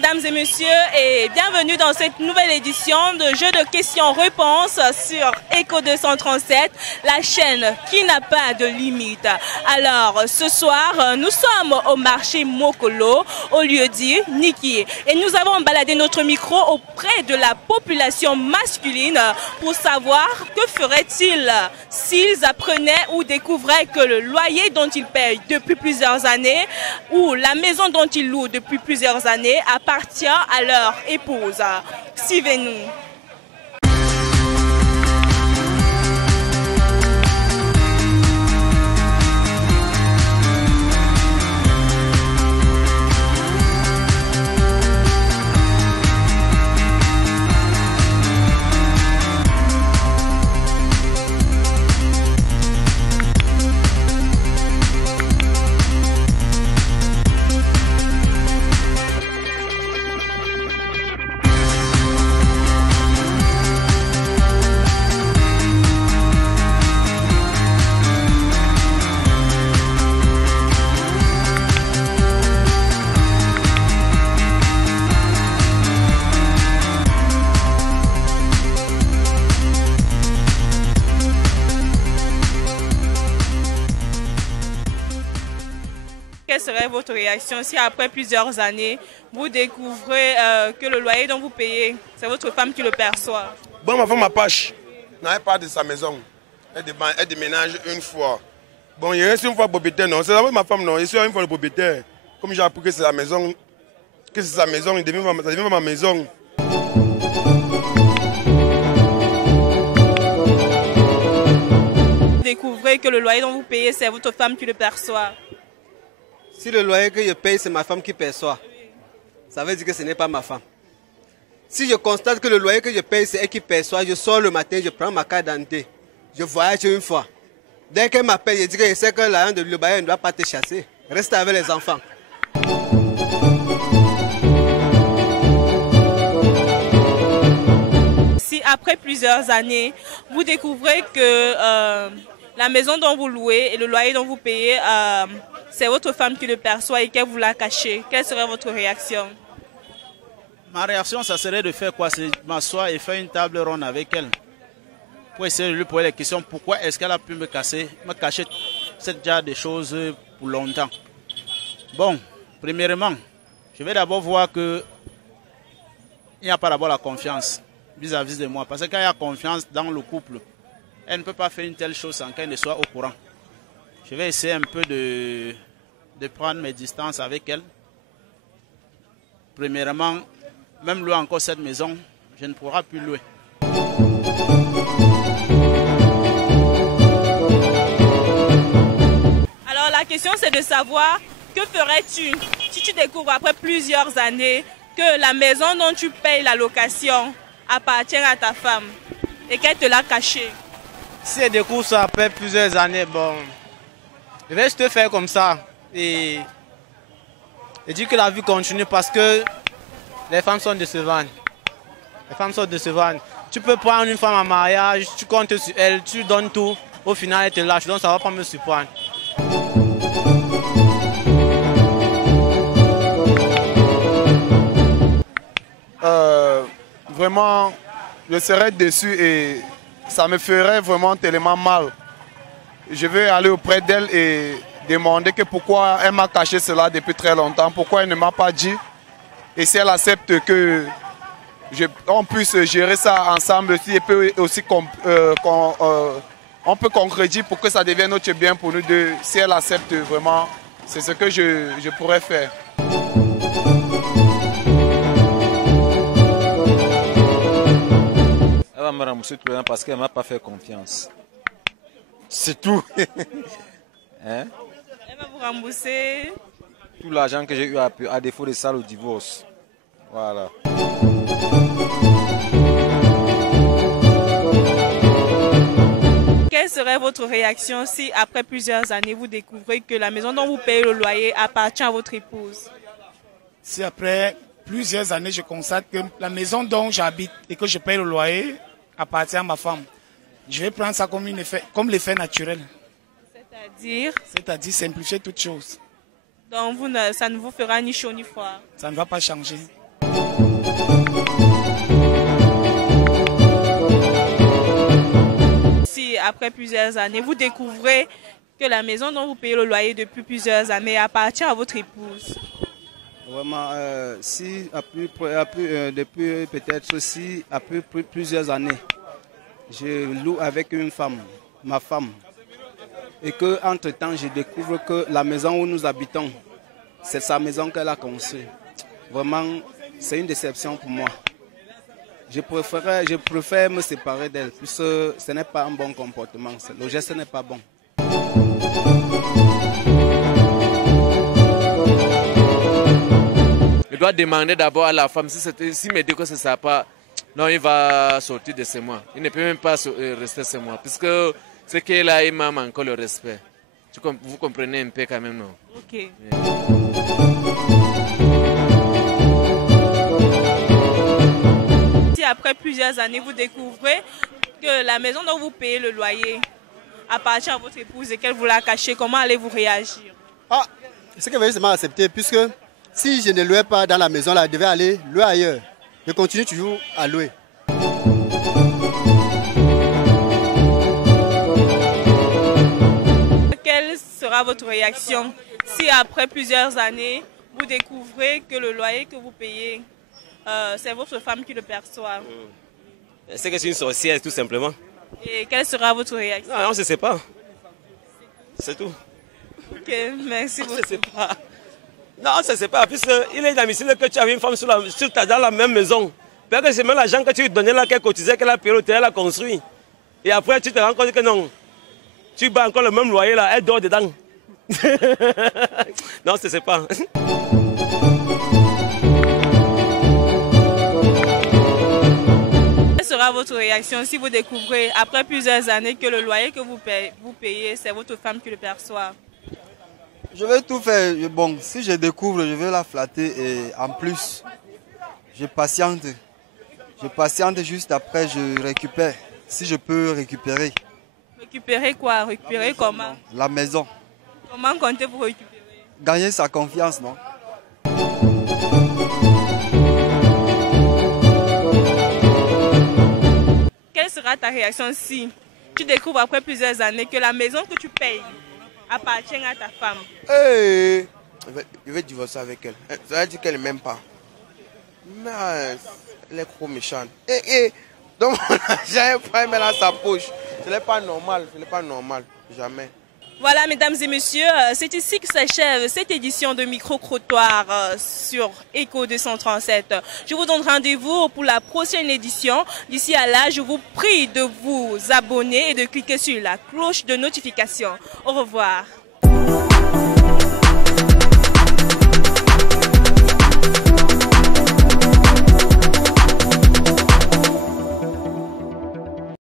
mesdames et messieurs, et bienvenue dans cette nouvelle édition de jeu de questions-réponses sur Eco 237, la chaîne qui n'a pas de limite. Alors, ce soir, nous sommes au marché Mokolo, au lieu-dit Niki, et nous avons baladé notre micro auprès de la population masculine pour savoir que feraient-ils s'ils apprenaient ou découvraient que le loyer dont ils payent depuis plusieurs années ou la maison dont ils louent depuis plusieurs années appartient à leur épouse. Suivez-nous. Quelle serait votre réaction si après plusieurs années, vous découvrez que le loyer dont vous payez, c'est votre femme qui le perçoit? Bon, ma femme m'apache. N'avait pas de sa maison. Elle déménage une fois. Bon, il reste une fois propriétaire, non. C'est d'abord ma femme, non. Je suis une fois le propriétaire. Comme j'ai appris que c'est sa maison, ça devient ma maison. Vous découvrez que le loyer dont vous payez, c'est votre femme qui le perçoit. Si le loyer que je paye, c'est ma femme qui perçoit, ça veut dire que ce n'est pas ma femme. Si je constate que le loyer que je paye, c'est elle qui perçoit, je sors le matin, je prends ma carte d'identité, je voyage une fois. Dès qu'elle m'appelle, je dis que je sais que l'argent de le bailleur ne doit pas te chasser. Reste avec les enfants. Si après plusieurs années, vous découvrez que la maison dont vous louez et le loyer dont vous payez, c'est votre femme qui le perçoit et qu'elle vous l'a caché, quelle serait votre réaction? Ma réaction, ça serait de faire quoi? C'est m'asseoir et faire une table ronde avec elle. Pour essayer de lui poser la question, pourquoi est-ce qu'elle a pu me cacher cette genre de choses pour longtemps? Bon, premièrement, je vais d'abord voir qu'il n'y a pas d'abord la confiance vis-à-vis de moi. Parce que quand il y a confiance dans le couple, elle ne peut pas faire une telle chose sans qu'elle ne soit au courant. Je vais essayer un peu de prendre mes distances avec elle. Premièrement, même louer encore cette maison, je ne pourrai plus louer. Alors la question c'est de savoir, que ferais-tu si tu découvres après plusieurs années que la maison dont tu payes la location appartient à ta femme et qu'elle te l'a cachée? Si elle découvre ça après plusieurs années, bon, je vais juste faire comme ça et dire que la vie continue parce que les femmes sont décevantes. Les femmes sont décevantes. Tu peux prendre une femme en mariage, tu comptes sur elle, tu donnes tout, au final elle te lâche, donc ça ne va pas me surprendre. Vraiment, je serais déçu et ça me ferait vraiment tellement mal. Je vais aller auprès d'elle et demander que pourquoi elle m'a caché cela depuis très longtemps, pourquoi elle ne m'a pas dit. Et si elle accepte que on puisse gérer ça ensemble aussi, et peut aussi on peut concrétiser pour que ça devienne notre bien pour nous deux. Si elle accepte vraiment, c'est ce que je pourrais faire. Elle va me rembourser tout le temps parce qu'elle ne m'a pas fait confiance. C'est tout. Hein? Elle va vous rembourser tout l'argent que j'ai eu à défaut de ça, le divorce. Voilà. Quelle serait votre réaction si après plusieurs années vous découvrez que la maison dont vous payez le loyer appartient à votre épouse? Si après plusieurs années je constate que la maison dont j'habite et que je paye le loyer appartient à ma femme, je vais prendre ça comme l'effet naturel. C'est-à-dire? C'est-à-dire simplifier toutes choses. Donc ça ne vous fera ni chaud ni froid? Ça ne va pas changer. Si après plusieurs années, vous découvrez que la maison dont vous payez le loyer depuis plusieurs années appartient à votre épouse. Vraiment, si depuis peut-être si après plusieurs années, je loue avec une femme, ma femme, et que entre temps je découvre que la maison où nous habitons, c'est sa maison qu'elle a construite. Vraiment, c'est une déception pour moi. Je préfère me séparer d'elle, puisque ce n'est pas un bon comportement. Le geste n'est pas bon. Je dois demander d'abord à la femme si me dit que ce ne sera pas. Non, il va sortir de chez moi. Il ne peut même pas rester chez moi. Puisque ce qu'elle a, il m'a manqué le respect. Vous comprenez un peu quand même, non? Ok. Yeah. Si après plusieurs années, vous découvrez que la maison dont vous payez le loyer appartient à votre épouse et qu'elle vous l'a caché, comment allez-vous réagir? Ah, c'est que je vais justement accepter, puisque si je ne louais pas dans la maison, là, je devais aller louer ailleurs. Je continue toujours à louer. Quelle sera votre réaction si après plusieurs années, vous découvrez que le loyer que vous payez, c'est votre femme qui le perçoit? C'est que c'est une sorcière, tout simplement. Et quelle sera votre réaction? Non, on ne se sait pas. C'est tout. Ok, merci beaucoup. On ne se sait pas. Non, on ne se sait pas, puisqu'il est inadmissible que tu avais une femme dans la même maison. Parce que c'est même l'argent que tu lui donnais là, qu'elle cotisait, qu'elle a payé l'hôtel, elle a construit. Et après, tu te rends compte que non. Tu bats encore le même loyer là, elle dort dedans. Non, on ne se sait pas. Quelle sera votre réaction si vous découvrez, après plusieurs années, que le loyer que vous payez, c'est votre femme qui le perçoit? Je vais tout faire. Bon, si je découvre, je vais la flatter et en plus, je patiente. Je patiente juste après, je récupère. Si je peux récupérer. Récupérer quoi? Récupérer comment? La maison. Comment comptez-vous récupérer? Gagner sa confiance, non? Quelle sera ta réaction si tu découvres après plusieurs années que la maison que tu payes appartient à ta femme? Hey, je vais divorcer avec elle. Ça veut dire qu'elle ne m'aime pas. Mais elle est trop méchante. Donc j'ai un problème dans sa poche. Ce n'est pas normal. Ce n'est pas normal. Jamais. Voilà, mesdames et messieurs, c'est ici que s'achève cette édition de Micro-Trottoir sur Echo 237. Je vous donne rendez-vous pour la prochaine édition. D'ici à là, je vous prie de vous abonner et de cliquer sur la cloche de notification. Au revoir.